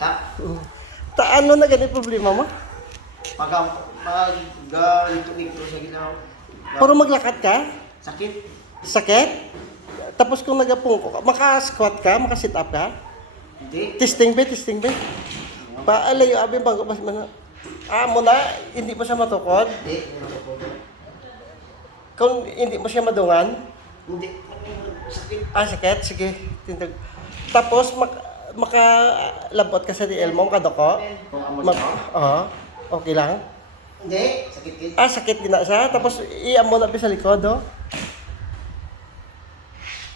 makita. Ano na ganit problema mo? Nito sa ginaw. Puro maglakad ka? Sakit. Sakit? Tapos kung nagapungko ka, maka-squat ka, maka-sit up ka? Hindi. Testing be. Paalayo, abi bago mas mo na, hindi mo siya matukod. Hindi. Kung hindi mo siya madungan, Hindi. Sakit. sakit, sige. Tindag. Tapos, makalabot ka sa DL mo, makadoko. Kung amo Mag, siya. okay lang. Hindi. Sakit din. Sakit gina siya. Tapos, iamo na sa likod, oh.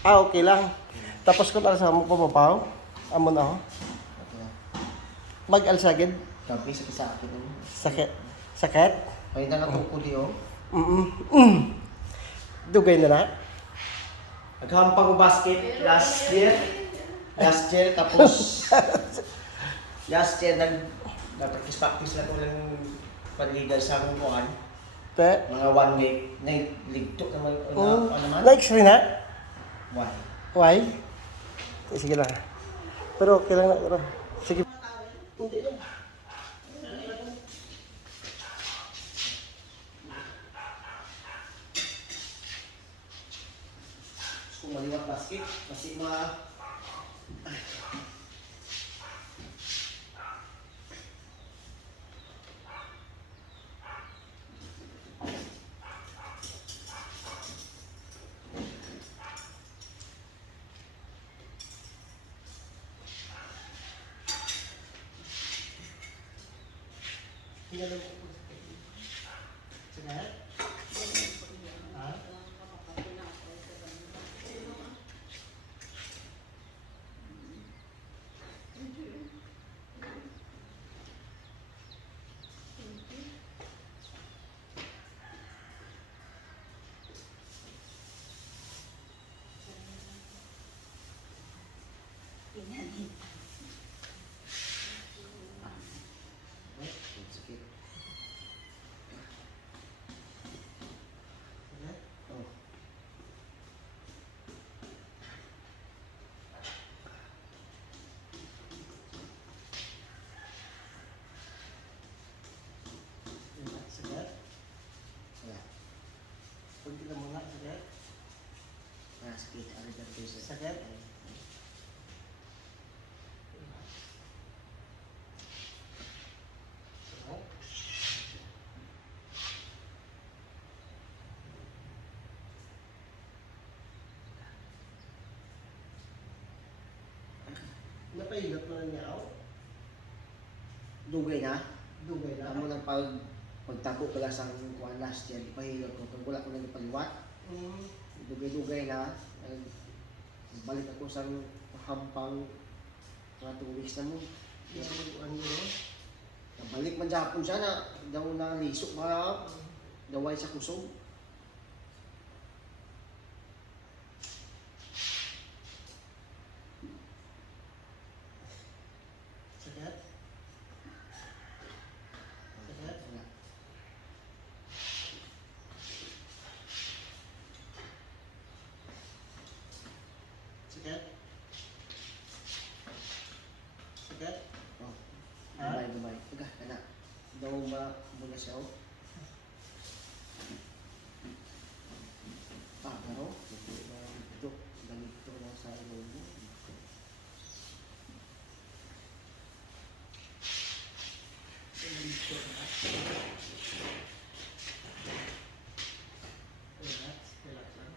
Okay lang. Tapos, kung alsa mo papapaw, amo na, oh. Mag-alsagid. Gabi sa akin. Sakit. Sakit? Kaya na natungkol yun. Dugay na na. Naghampang ko basket last year. Tapos last year nag-practice na ko ng paligal sa akong kuhan. Te. Mga 1 week. Nagligtok naman. Ano naman? Like, na? Why? Why? Sige lang. Pero okay lang na. Pero, sige. Hindi lang. Kung maliwag basket, kasi Pinalog ko po. Sige. sakit. Oh. Sige. Wala. Kunti lang muna. Sige. Sakit. Ano dyan kayo sa Sakit. Napahilot mo na niya ako. Dugay na. Dugay na. Amo lang pagtabo ko lang sa kuhan last year. Ipahilot ko. Kung wala ko nang ipaliwat. Dugay-dugay na. Balik ako sa hampang mga 2 weeks na mo. Balik man Japon siya na daw na lisok mga daway sa kusog. Sakit. Sakit. Wala. Sakit. Sakit. Oh. Ha? Dumay. Aga, anak. Daw ba muna siya oh. Pero ito, ganito na sa ilong mo. Relax. Relax lang.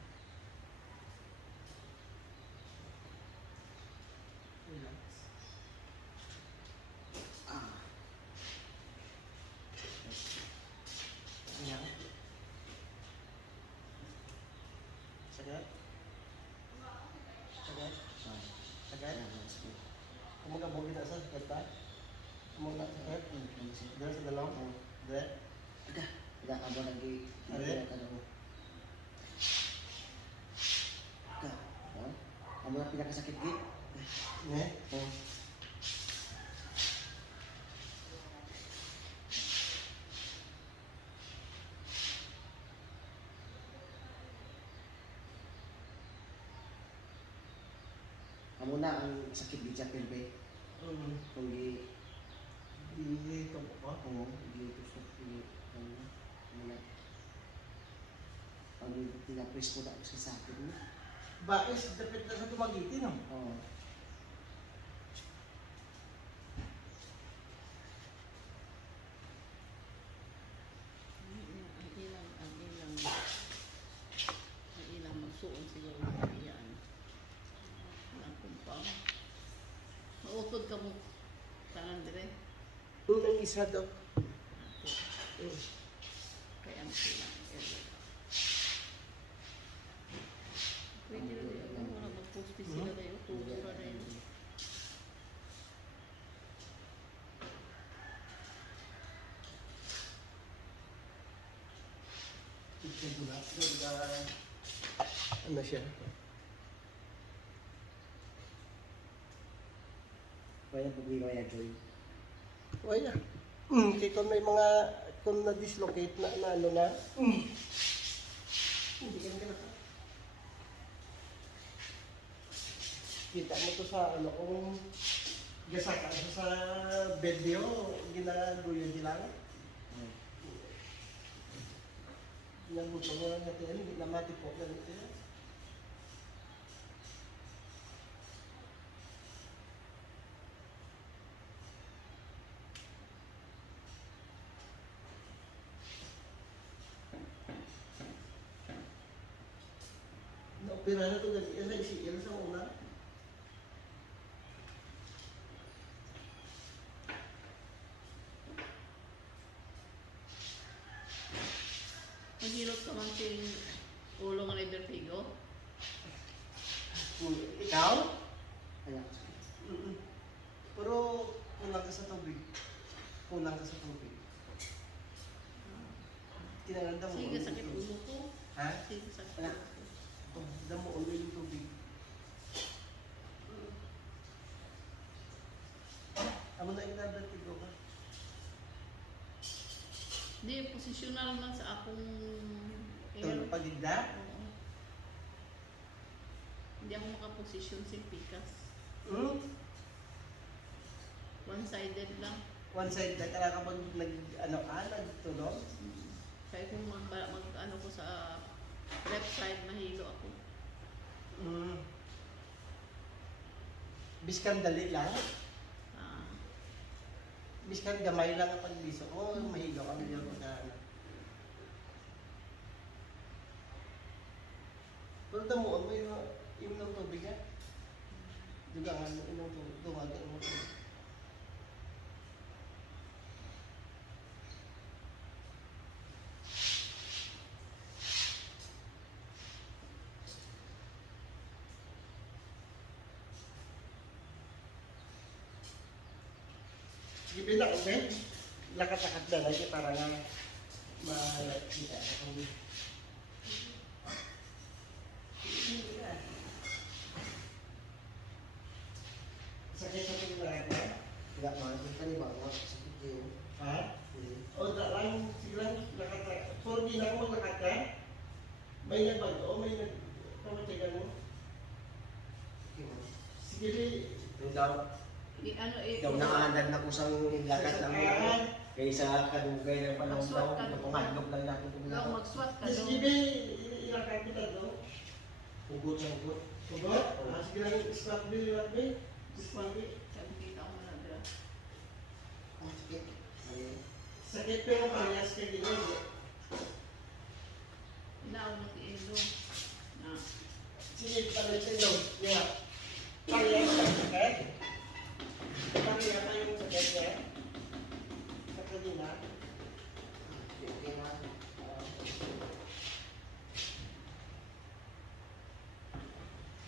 Relax. Ayan. Sakit. Sakit. Sakit. Kung magkabugi na sa sakit pa? Kung sakit? Dahil sa dalawang? Dahil? Aga, abo lagi. Amo na pinakasakit git. Ne? Oh. Amo na ang sakit git sa pilbe. Kung mo? Oo, hindi tusok. Hindi, ano, wala. Pag pinapres ko na sa sakit mo. Bakit? Dapat na sa tumagitin, no? Oo. Ang ilang magsuon siguro ng iyan. Ang kumpaw. Mautod ka mo. Tanan dire. Ang isa daw. Kaya ang sila. Pwede rin yun. Wala mag-posti sila na yun. Tugura na yun. Ano siya? Kaya pag-iwaya, Joy. Wala. Kaya kung may mga, kung na-dislocate na ano na, hindi ka na. Kita mo to sa ano, kung gasaka sa video, ginaguyo nila. Ginaguto mo lang natin, hindi na matipok na natin. Naopera na ito gabi sa ICL sa una. Maghilot ka man sing ulo nga ni Vertigo. Ikaw? Kaya, Pero kulang ka sa tubig. Kulang ka sa tubig. Kinaganda mo. Sige, sakit ulo ko. Ha? Sige, sakit Wala. ulo ko. Damo ulo yung tubig. Amo na inabatigo ka. Hindi, posisyonal man sa akong Tulog pagigda? Oo. Hindi ako makaposisyon sa pikas. One-sided lang. One side na kaya kapag nagtulog. Kaya kung ano ko sa left side, mahilo ako. Biskan dali lang. Ah, Biskan gamay lang ang pagbiso mo. Mahilo ka medyo magkano. Pero damo mo yung ng tubig ha. Juga nga yung tubig. Dumagan mo. Sige na, okay? Lakat-lakat na lang para nga makita. Sakit sa tingnan ka? Tidak mahal. Kita ni bawa sakit dia. Ha? O, lang, sige lang, lakat-lakat. So, di na ako maglakad ka? May nagbago, may nagpamatigan mo. Sige, di. Yung daw, ano daw nakahandad na kusang lakat ng mga kaysa kadugay ng panahon daw. Napangadlok lang natin kung Ikaw mag-swat ka Sige, doon. di. Ilakad kita doon. Ugot sa ugot. Ugot? Sige lang, squat bill, ilakad bill. Squat bill. Sabi kita ko na dira. Ah, sakit. Ayun. Sakit pero parehas ka ganyan. Inaw na si Elo. Na. Sige, palit sa doon. Yeah. Parehas ka sakit. Parehas ka yung sakit niya. Sa kanina. Okay na.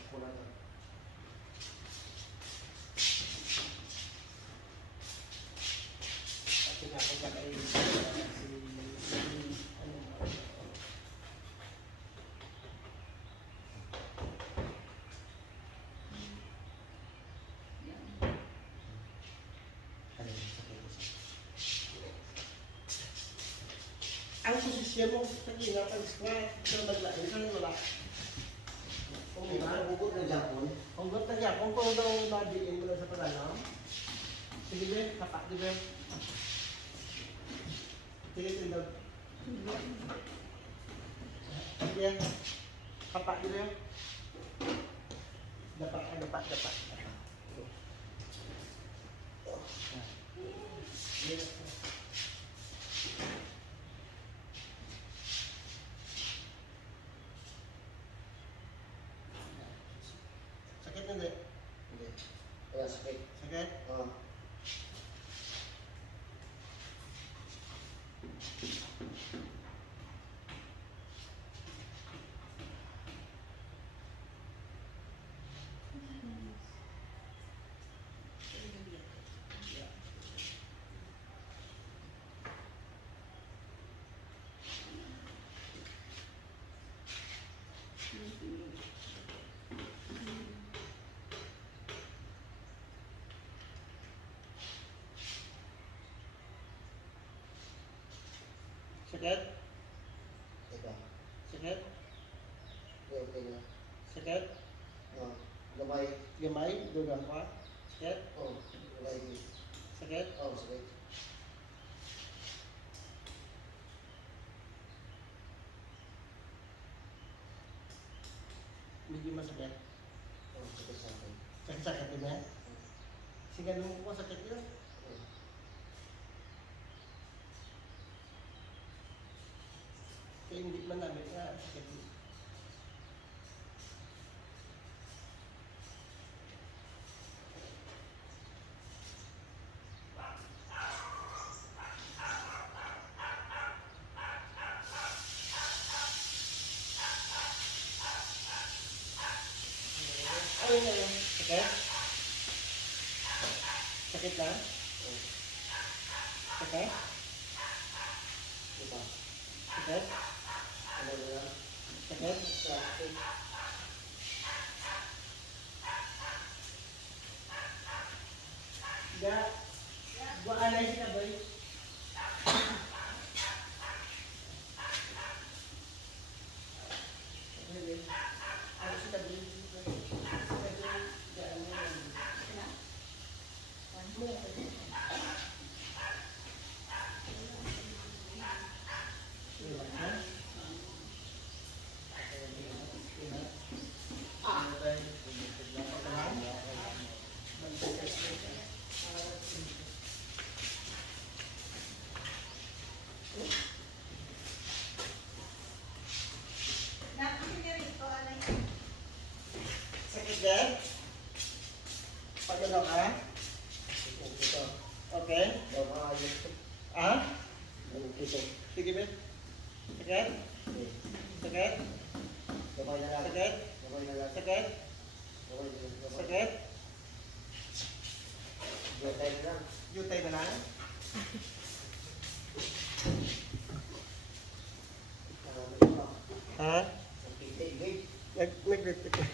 Ako na to. At pinakita kayo Yan. Ayun, sakit. ang posisyon mo sa kanina pag squat, so naglain ka wala. Kung Kung iba, ugot na Japon, kung gut na siya, kung daw nadiin mo lang sa palalam, sige ba, kapak di ba? Sige, tindog. Sige. Kapak dulu ya. Dapat. Sakit nanti? Hindi. Wala sakit. Sakit? Oo. Sakit? Ito. Sakit? Okay na. Sakit? Oo. Gamay. Gamay? Dugang pa? Sakit? Oo. Gamay din. Sakit? Oo, sakit. Medyo masakit. Oo, sakit sa akin. Sakit-sakit din ya? Sige, nung ko sakit yun. Oo. Kaya hindi man namin sakit yun. Ayun na yun. Sakit? Sakit na? Oo. Sakit? Diba? Sakit? Ano na lang? Sakit? Sakit. Da, buanay siya ba yun? Ano siya ba yun? Sakit din? Pagano ka? Ito. Okay. Ayos. Ah? Ito. Sige, Bet. Sakit? Sakit? Gamay na lang. Sakit? Gamay na lang. Sakit? Gamay na lang. Gamay. Sakit? Gamay na lang. Jutay na lang? Ha? Nag-repeat ka.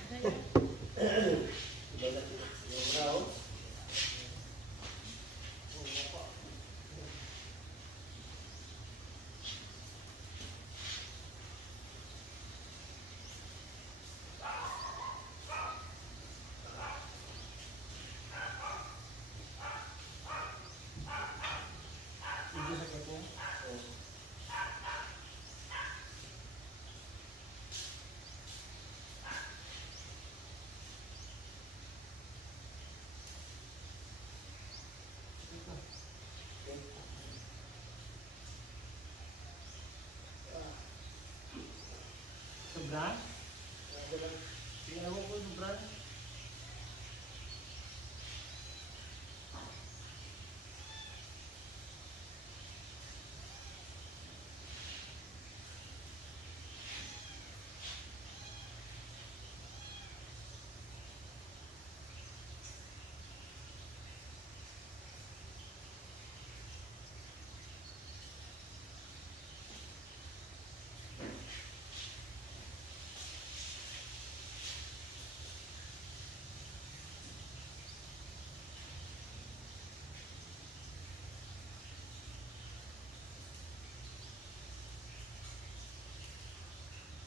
Medyo sakit mo? Sobra? Tingnan mo po, sobra.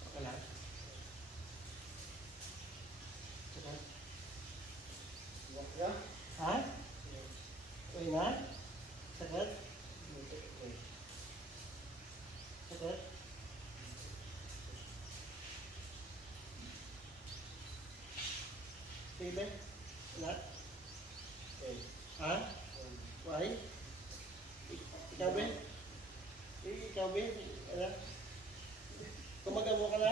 Okay lang. Sakit? Ha? Okay na? Sakit? basket. Sige ba? Wala? Ha? Why? Ikaw ba? Ikaw ba? Ano? Kumagamo ka na?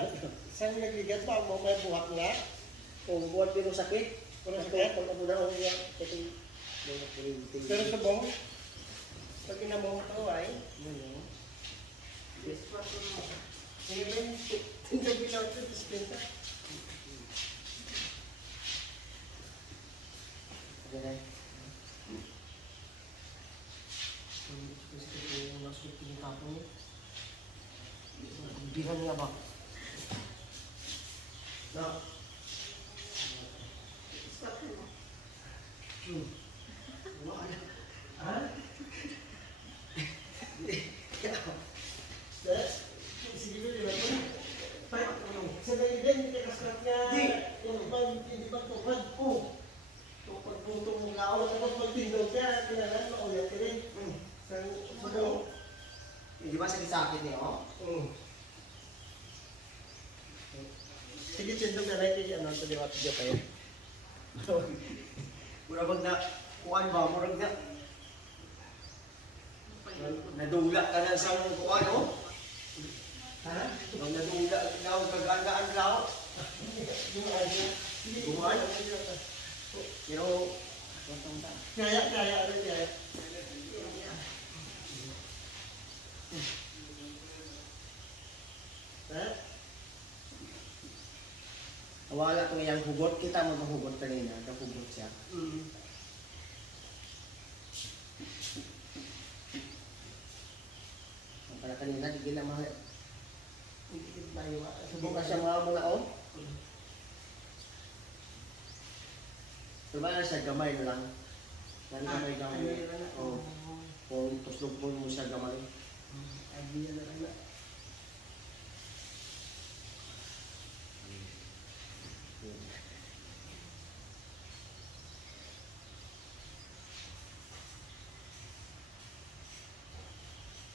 Saan nagligat ba? Mo may buhak na? Kung buwan pero sakit, Pero sakit, sakit? pag ako na ako yan, kasi Pero sa bong, pag inamong ito ay, sige ba? Hindi bilang ito, dispensa. Okay na. Bilang niya ba? No. Ha? Sige ba, di ba? Sa nailan, hindi ka kasmat nga. Hindi ba tupad po? Tupad po itong lao. Tapos magtindog ka, kailangan maulit ka rin. Sa Hindi ba sakit niya, oh? sige, tindog na rin kaya ano, ito di ba ito kayo? Murag na, kuan ba? Murag na, nadula ka na sa kuan, oh? Ha? Pag nadula, ikaw, kagaan-gaan lao. Buwan? Pero, Kaya, ano kaya? Ha? wala kong iyang hugot. Kita mo ng hugot kanina, hugot siya. Para kanina, di gila mahal. Hindi ka tayo. Subok na siya mga mula, oh. Diba na siya, gamay na lang. Gamay. Oh. Kung tuslog mo siya gamay. Abi na lang na.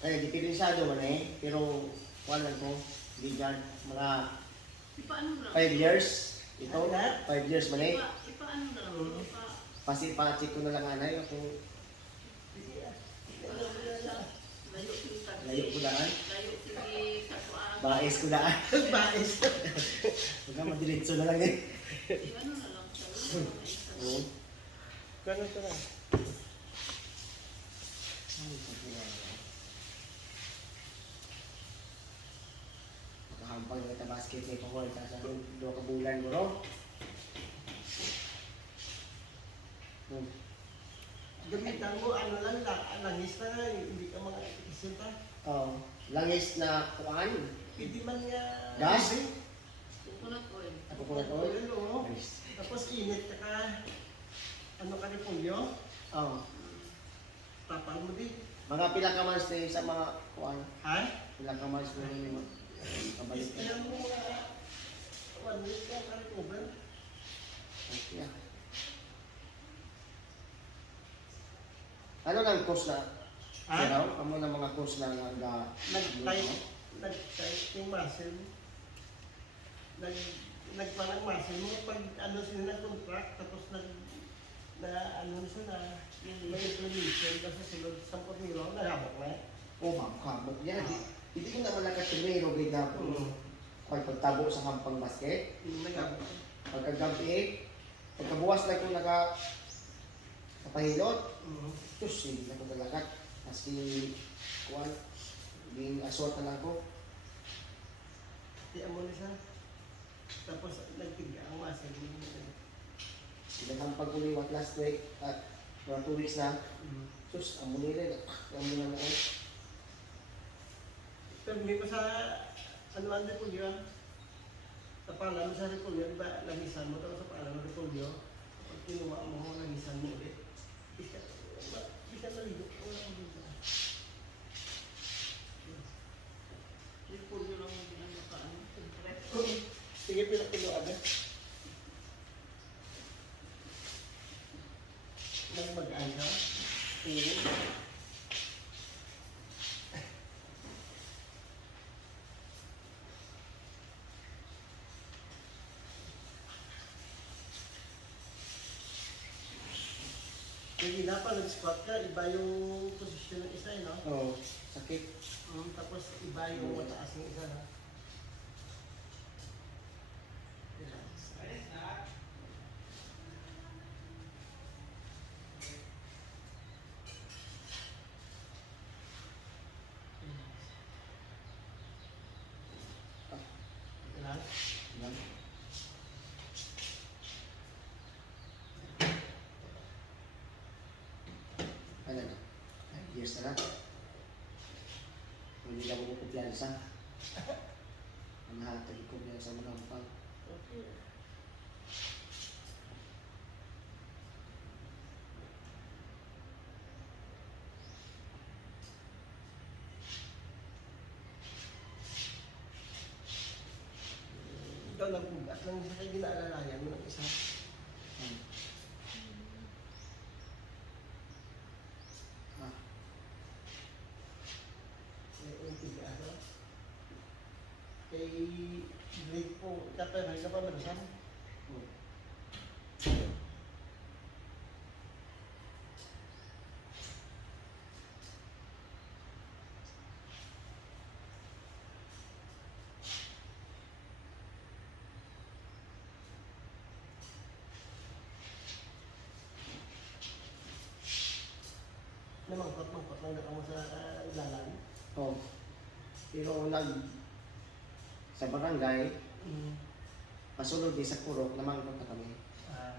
Ay, diferensyado man eh. Pero, wala ko. Bigyan, mga Ipaano na lang? 5 years. Ito, Ano na? 5 years man eh. Ipaano na lang? Pasi-pachi ko na lang anay. Kung Layo kita. layo ko daan. Layo sige katuan. Baes ko daan. Bais. Huwag ka madiretso na lang eh. Ano na lang siya? Oo. Ganun ka na. Makahampang kita basket ni Pahol. Sa dua ka bulan mo, no? Gamitan mo, ano lang, langis na nga, hindi ka mga isinta. Langis na kuhaan. Hindi man nga. Gas? Coconut oil. Ako ko na to. Oil, oo. Nice. Tapos init ka ka, ano ka ni Pulyo, Oh. tapal mo din. Mga pila ka months na sa mga kuhaan. Ha? Pila ka months na yun yung kabalik ka. Ilan mo nga, 1 week ka ka recover. Okay. Ano lang course na? Ha? Pero, amo na mga course na nga Nag-tight yung muscle mo. Nagpalang muscle mo, pag ano sila nag-contract, tapos ano siya na, may inflammation, kasi sunod sa pornilo, nahabok na. oh, hamok yan. Hindi ko naman nakatremero kay Gapo. Pagtabo sa hampang basket. Naghabok. Pagkagabi, pagkabuwas na ko kapahilot, tapos hindi na ko talagat. Maski, kuwan, hindi asort na lang ko. Tiyan mo na siya. Tapos nagtiga ang muscle mo. Pinahampag ko liwat last week at mga 2 weeks na. Sus, amo nila, amo na ako. Pero hindi pa sa, ano ang repolyo, sa pala mo sa repolyo, di ba, langisan mo, tapos sa pala mo repolyo, pag kinuha mo, langisan mo ulit. Bisa naligo. Yung pulyo lang yung pinamakaano. Compress. Sige, pinakilo agad. Mag-aan ka? Sige. pa nag-squat ka, iba yung posisyon ng isa, no? Oo, sakit. Tapos iba yung mataas ng isa, no? Relax. Relax. Yan. Ano na? 5 years na na. Hindi ka mo kumpiyansa. Ang hatag ko niya sa mga hampang. Okay. Ikaw lang at lang sa kayo ginaalalayan mo ng isa. Hmm. Ah, Yung tigaso. Kay grade po, kapag ka pa manisan. oh. Mangkot lang na mo sa ilalan. Oh. Pero sa barangay, pasulod di sa purok, namangkot na kami. Ah.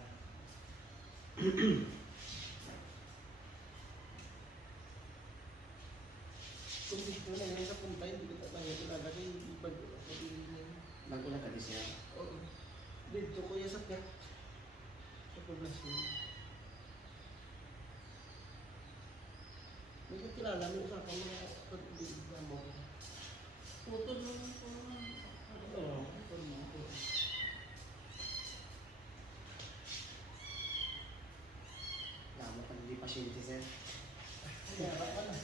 Kung dito na yun sa punta, hindi ko tayo talaga kay ibag ko pabili niya. Bago na kami siya. Oo. Dito ko yung sa pet. Sa poblasyon. May kakilala mo sa akong mga pag-ibig na mo. Putol naman po naman. Oo. Lamat ang hindi pasyente sir. Kaya ba ka na?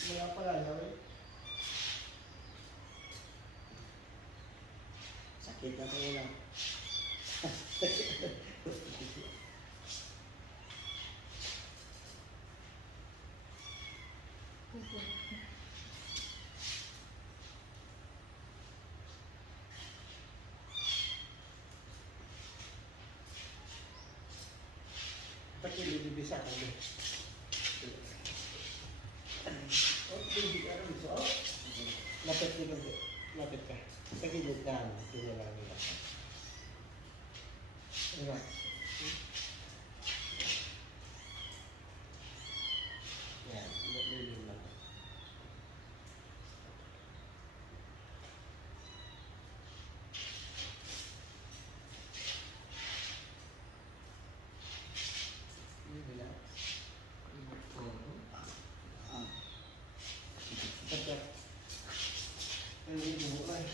Mga pangalaw eh. Sakit na ito lang. Pakilibibisa ka mo. Hindi ka rin so. Lapit ka kasi. Lapit ka. Pakilib ka. Tingnan lang nila. Relax. Yan. Lilim lang. Relax. Ah. Tetap. Ini mulai.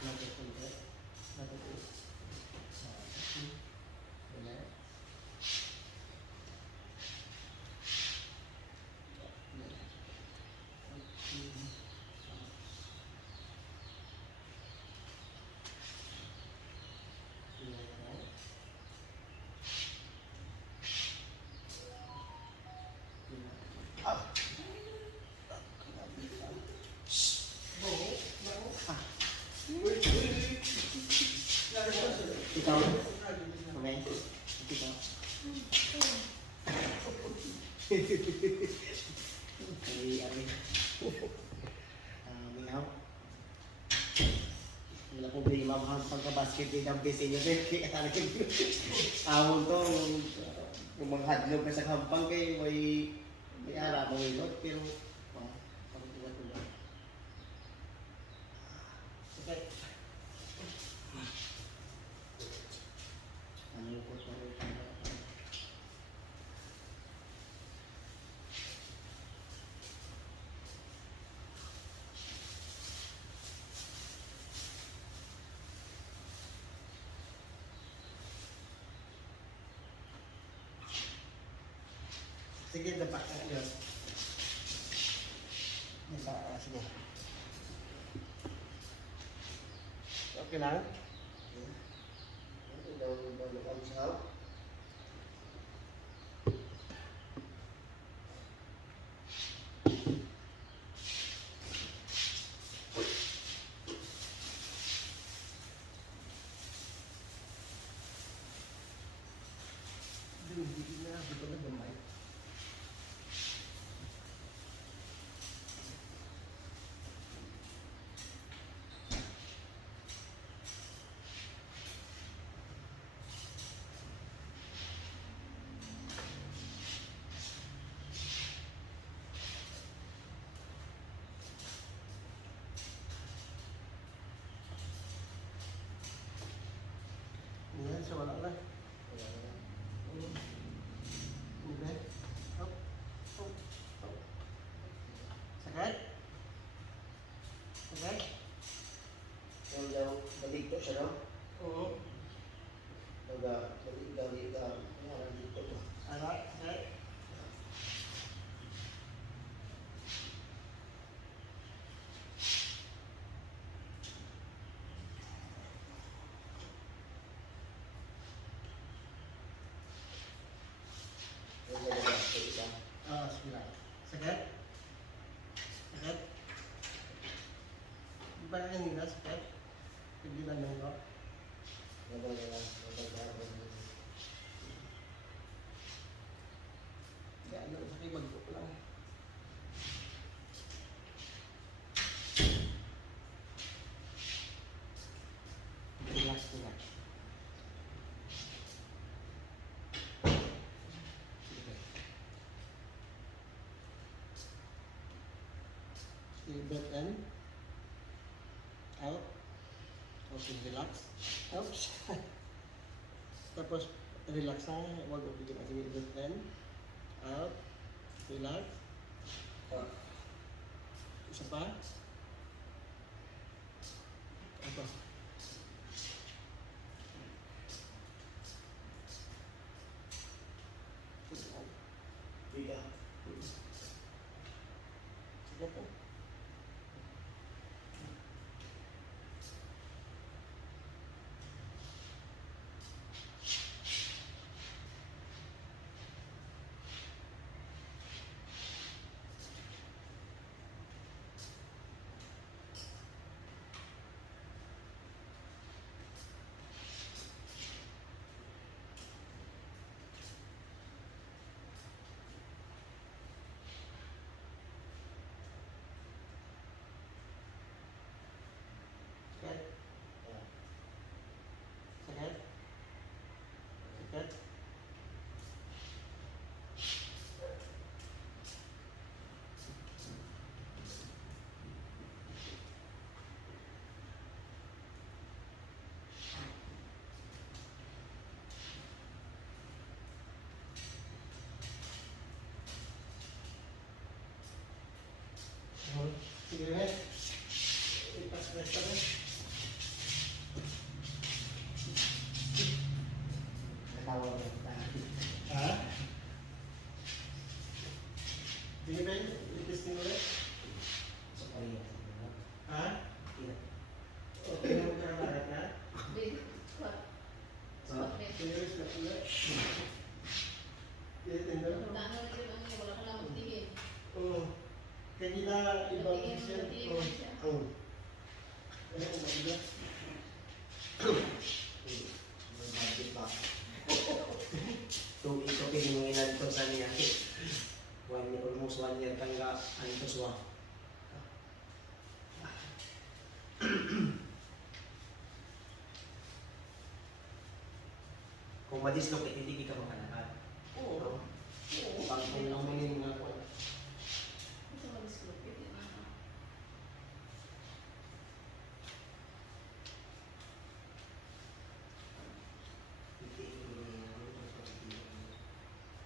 Nanti sampai. Nanti tu. Relax. Ikaw? Okay? Ikaw? Ay, minaw. Wala problema, pagka-basket din ang PC nyo. Amon to, kung maghadlog ka sa kampang kayo, may ara mo ilot, pero parang tuwa-tuwa. Okay. Ano ko pa rin tayo? Sige, dapat ka yun. Sige. Okay lang? Saw. Hindi na, dito na gamay. Yan, siya wala na. Okay. Up. Up. Up. Sakit? Sakit? Yung daw, maligto siya daw. Oo. Maligto. Ano dito to? Ano? Sakit? Yung dalawa, sa isa. Sige lang. Sakit? Sakit? Di ba kanina sakit? Hindi na nung ko. Kaya ano, sakit mag-book lang. Relax, relax. Sige, breath in. Out. Okay, relax. Oops. Tapos, relax na. Huwag mo bigyan. Sige, breath in. Out. Relax. Isa pa. Ito. Biga. Sige po. Sakit? Sakit? Sakit? Sige na. Ipas-press ka na. Natawag na tayo. Ha? Sige ba yun? Ipisting ulit? Sa kanya. Ha? Iya. O, tinawag ka na agad na? Big squat. Squat net. Serious na ulit? Tinitin na? Ano na yun, wala ka lang magtingin. Oo. Kanina, ibang Magtingin, siya. magtingin siya. Oo. Ayun, mabigat. Bakit ba? Ito pinunginan ko sa niya. Almost 1 year kang ga, ano to suwa. Kung ma-dislocate, hindi ka makalakad. Oo. Oo. Pag kung lang mo yung mga kuwan. Gusto mag-dislocate, yun na.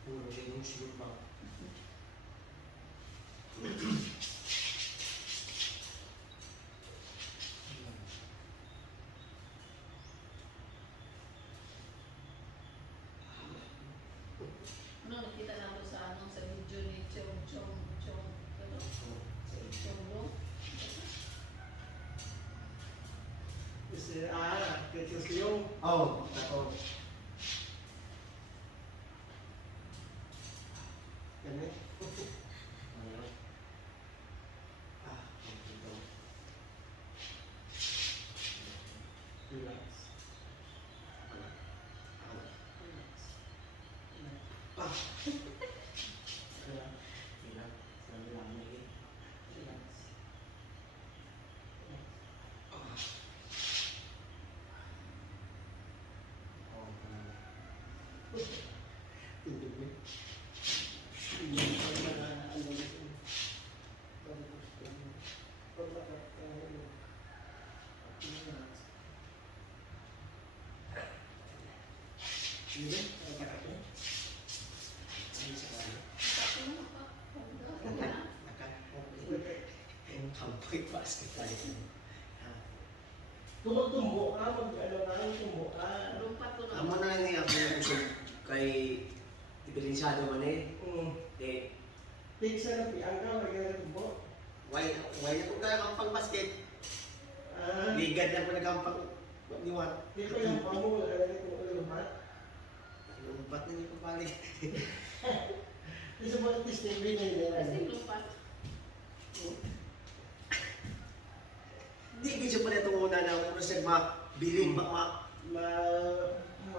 Puro yung shoot pa. Ano, nakita na ako sa video ni ano? Chonglo. Kasi, kaya yung Oh, ako. Tumbo ka, mag-ano ka, tumbo ka. Lumpat ko na. Amo na ni ako yung usog kay diferensyado man eh. Eh, Tigsa na piyang ka, magiging na tumbo. why na kung nagkampang basket? Ah, Ligad na ko nagkampang niwan. di ko yung pamo, wala na tumbo lumat. Lumpat na niyo pabalik. Di sa mga testing rin na yun. Kasi lumpat. Di gid siya pala itong una na ano siya mabiling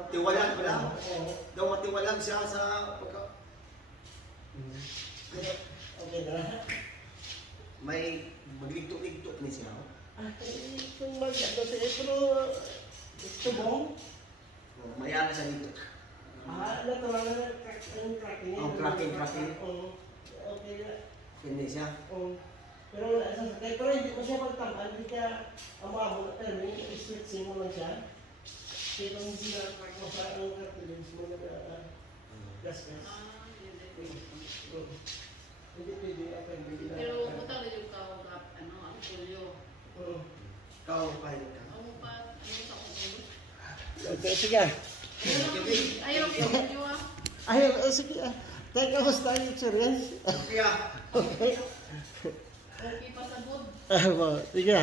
Tiwalag pala. Oo. daw matiwalag siya sa pagka Okay na. may magligtok-ligtok ni siya. Kung mag-ano siya, pero gusto mo? Mayala siya dito. Natural na ang cracking. Oh, cracking. Oo. Okay na. Hindi siya. Oo. Pero wala sa sakay. Pero hindi mo siya magtamad. Hindi ka amamo na pero i-stretching mo lang siya. Pero hindi na crack mo sa ang cartilage mo na gas-gas. Hindi pwede ako hindi na. Pero buta rin yung kawag, ang pulyo. Ikaw pilot ka. Ang upat, sa pulyo. Okay, sige. Ayaw yung pulyo ah. Ay, sige. Teka, basta yung experience. Kaya Okay. Okay pa sa good. Sige.